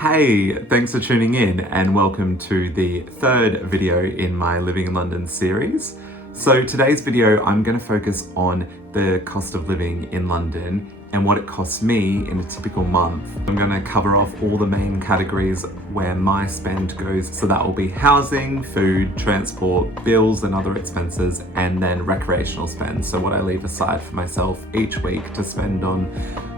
Hey, thanks for tuning in and welcome to the third video in my Living in London series. So today's video, I'm going to focus on the cost of living in London and what it costs me in a typical month. I'm going to cover off all the main categories where my spend goes. So that will be housing, food, transport, bills and other expenses, and then recreational spend. So what I leave aside for myself each week to spend on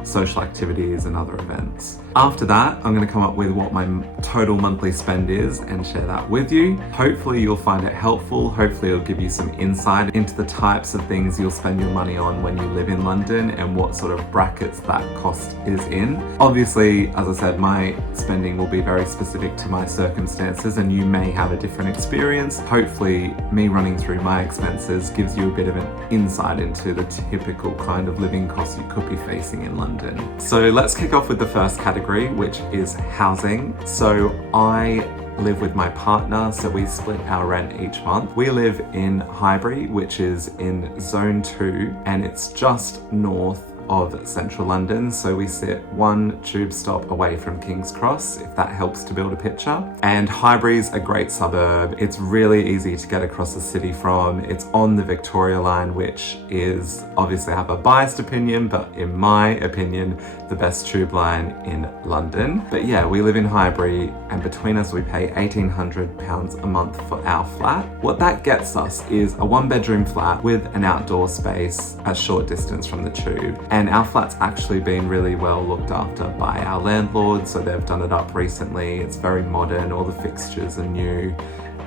social activities and other events. After that, I'm going to come up with what my total monthly spend is and share that with you. Hopefully you'll find it helpful. Hopefully it'll give you some insight into the types of things you'll spend your money on when you live in London and what sort of brackets that cost is in. Obviously, as I said, my spending will be very specific to my circumstances and you may have a different experience. Hopefully me running through my expenses gives you a bit of an insight into the typical kind of living costs you could be facing in London. So let's kick off with the first category, which is housing. So I live with my partner, so we split our rent each month. We live in Highbury, which is in Zone 2, and it's just north of central London, so we sit one tube stop away from King's Cross, if that helps to build a picture. And Highbury's a great suburb. It's really easy to get across the city from. It's on the Victoria line, which is, obviously I have a biased opinion, but in my opinion, the best tube line in London. But yeah, we live in Highbury, and between us we pay £1,800 a month for our flat. What that gets us is a one-bedroom flat with an outdoor space a short distance from the tube. And our flat's actually been really well looked after by our landlord, so they've done it up recently. It's very modern, all the fixtures are new,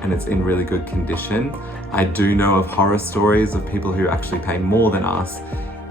and it's in really good condition. I do know of horror stories of people who actually pay more than us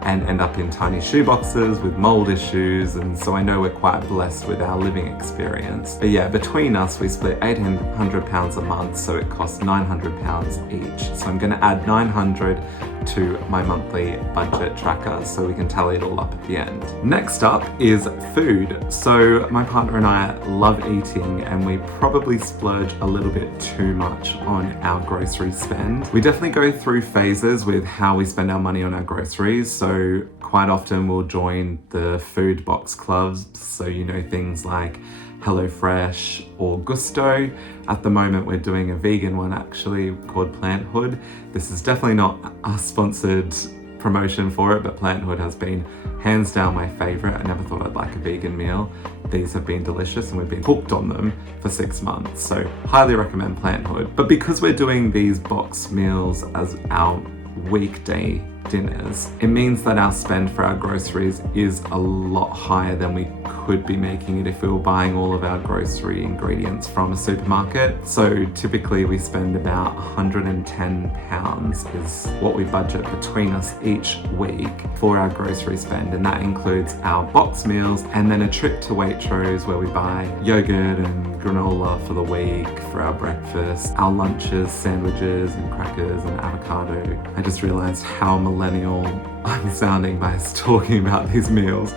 and end up in tiny shoeboxes with mold issues, and so I know we're quite blessed with our living experience. But yeah, between us we split £1,800 a month, so it costs £900 each. So I'm going to add 900 to my monthly budget tracker so we can tally it all up at the end. Next up is food. So my partner and I love eating, and we probably splurge a little bit too much on our grocery spend. We definitely go through phases with how we spend our money on our groceries. So quite often we'll join the food box clubs, so things like HelloFresh or Gusto. At the moment we're doing a vegan one actually called Planthood. This is definitely not a sponsored promotion for it, but Planthood has been hands down my favorite. I never thought I'd like a vegan meal. These have been delicious and we've been hooked on them for 6 months, so highly recommend Planthood. But because we're doing these box meals as our weekday dinners, it means that our spend for our groceries is a lot higher than we could be making it if we were buying all of our grocery ingredients from a supermarket. So typically we spend about £110 is what we budget between us each week for our grocery spend, and that includes our box meals and then a trip to Waitrose where we buy yogurt and granola for the week for our breakfast, our lunches, sandwiches and crackers and avocado. I just realized how millennial I'm sounding by talking about these meals.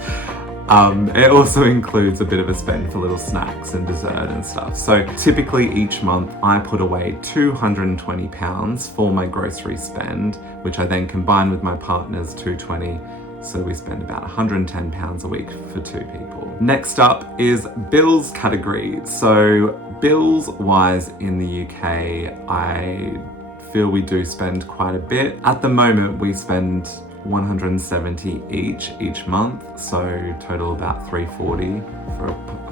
It also includes a bit of a spend for little snacks and dessert and stuff. So typically each month I put away £220 for my grocery spend, which I then combine with my partner's £220. So we spend about £110 a week for 2 people. Next up is bills category. So bills wise in the UK, I feel we do spend quite a bit. At the moment we spend £170 each month, so total about £340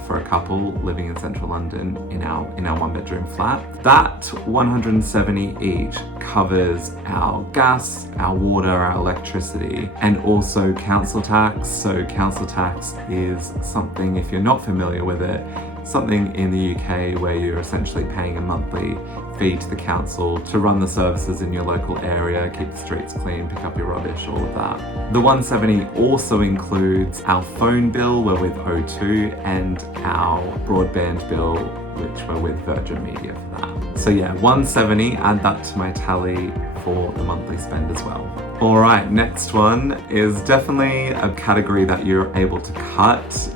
for a couple living in central London in our one-bedroom flat. That £170 each covers our gas, our water, our electricity, and also council tax. So council tax is something, if you're not familiar with it, something in the UK where you're essentially paying a monthly fee to the council to run the services in your local area, keep the streets clean, pick up your rubbish, all of that. The 170 also includes our phone bill, we're with O2, and our broadband bill, which we're with Virgin Media for that. So yeah, 170, add that to my tally for the monthly spend as well. All right, next one is definitely a category that you're able to cut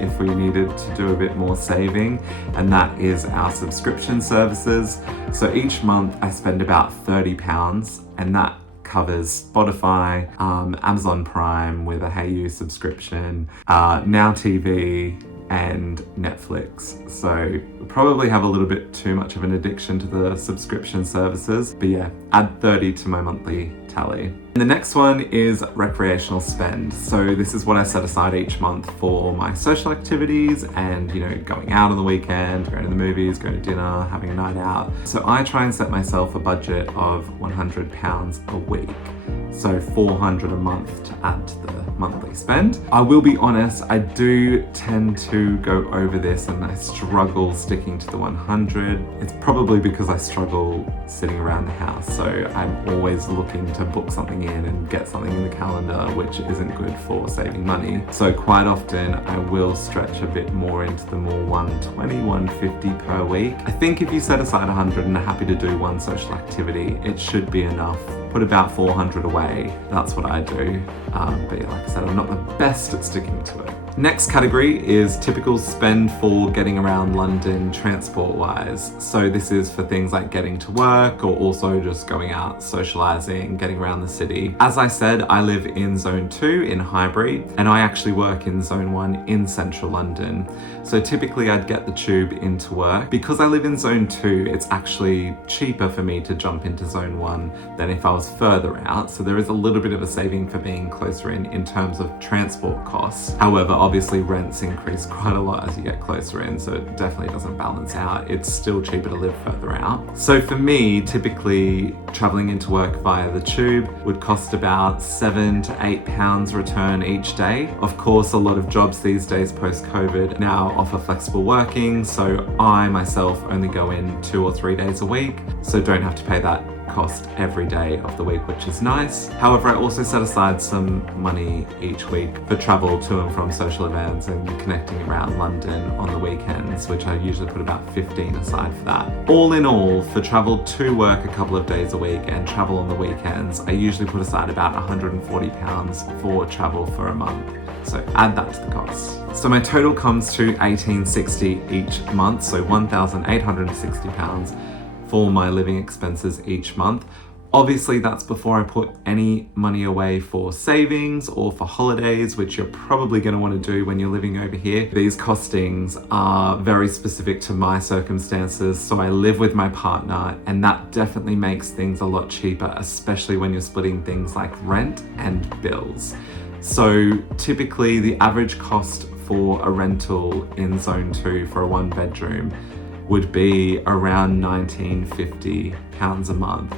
if we needed to do a bit more saving, and that is our subscription services. So each month I spend about £30, and that covers Spotify, Amazon Prime with a Hey You subscription, Now TV, and Netflix. So probably have a little bit too much of an addiction to the subscription services. But yeah, add 30 to my monthly tally. And the next one is recreational spend. So this is what I set aside each month for my social activities and, going out on the weekend, going to the movies, going to dinner, having a night out. So I try and set myself a budget of £100 a week. So $400 a month to add to the monthly spend. I will be honest, I do tend to go over this and I struggle sticking to the 100. It's probably because I struggle sitting around the house. So I'm always looking to book something in and get something in the calendar, which isn't good for saving money. So quite often I will stretch a bit more into the more 120, 150 per week. I think if you set aside 100 and are happy to do one social activity, it should be enough. Put about 400 away. That's what I do. But yeah, like I said, I'm not the best at sticking to it. Next category is typical spend for getting around London transport-wise. So this is for things like getting to work or also just going out, socializing, getting around the city. As I said, I live in Zone 2 in Highbury, and I actually work in Zone 1 in central London. So typically I'd get the tube into work. Because I live in Zone 2, it's actually cheaper for me to jump into Zone 1 than if I was further out. So there is a little bit of a saving for being closer in terms of transport costs. However, obviously rents increase quite a lot as you get closer in, so it definitely doesn't balance out. It's still cheaper to live further out. So for me, typically traveling into work via the tube would cost about £7 to £8 return each day. Of course, a lot of jobs these days post-COVID now offer flexible working, so I myself only go in 2 or 3 days a week, so don't have to pay that cost every day of the week, which is nice. However, I also set aside some money each week for travel to and from social events and connecting around London on the weekends, which I usually put about 15 aside for that. All in all, for travel to work a couple of days a week and travel on the weekends, I usually put aside about £140 for travel for a month. So add that to the cost. So my total comes to £1,860 each month, so £1,860 for my living expenses each month. Obviously, that's before I put any money away for savings or for holidays, which you're probably going to want to do when you're living over here. These costings are very specific to my circumstances. So I live with my partner, and that definitely makes things a lot cheaper, especially when you're splitting things like rent and bills. So typically the average cost for a rental in Zone 2 for a 1-bedroom would be around £1,950 a month.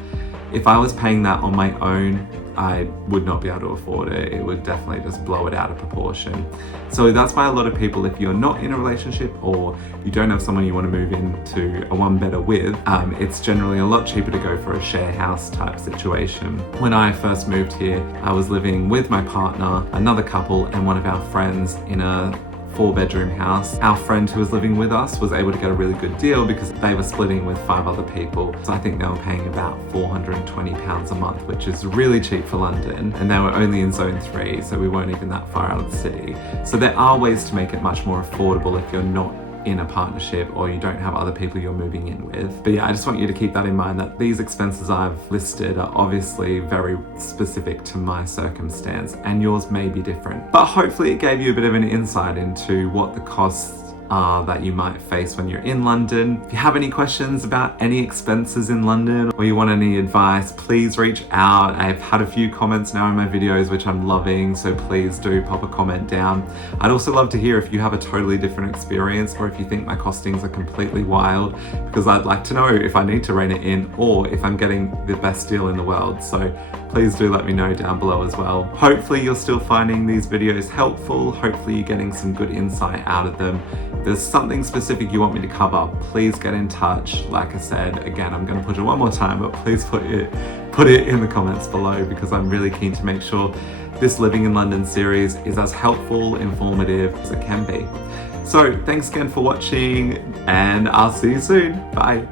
If I was paying that on my own, I would not be able to afford it. It would definitely just blow it out of proportion. So that's why a lot of people, if you're not in a relationship or you don't have someone you want to move into a one-bedder with, it's generally a lot cheaper to go for a share house type situation. When I first moved here, I was living with my partner, another couple, and one of our friends in a 4-bedroom house. Our friend who was living with us was able to get a really good deal because they were splitting with 5 other people. So I think they were paying about £420 a month, which is really cheap for London. And they were only in Zone 3, so we weren't even that far out of the city. So there are ways to make it much more affordable if you're not in a partnership or you don't have other people you're moving in with. But yeah, I just want you to keep that in mind, that these expenses I've listed are obviously very specific to my circumstance and yours may be different. But hopefully it gave you a bit of an insight into what the costs are that you might face when you're in London. If you have any questions about any expenses in London or you want any advice, please reach out. I've had a few comments now in my videos, which I'm loving, so please do pop a comment down. I'd also love to hear if you have a totally different experience or if you think my costings are completely wild, because I'd like to know if I need to rein it in or if I'm getting the best deal in the world. So please do let me know down below as well. Hopefully you're still finding these videos helpful. Hopefully you're getting some good insight out of them. If there's something specific you want me to cover, please get in touch. Like I said, again, I'm gonna push it one more time, but please put it in the comments below, because I'm really keen to make sure this Living in London series is as helpful, informative as it can be. So thanks again for watching, and I'll see you soon. Bye.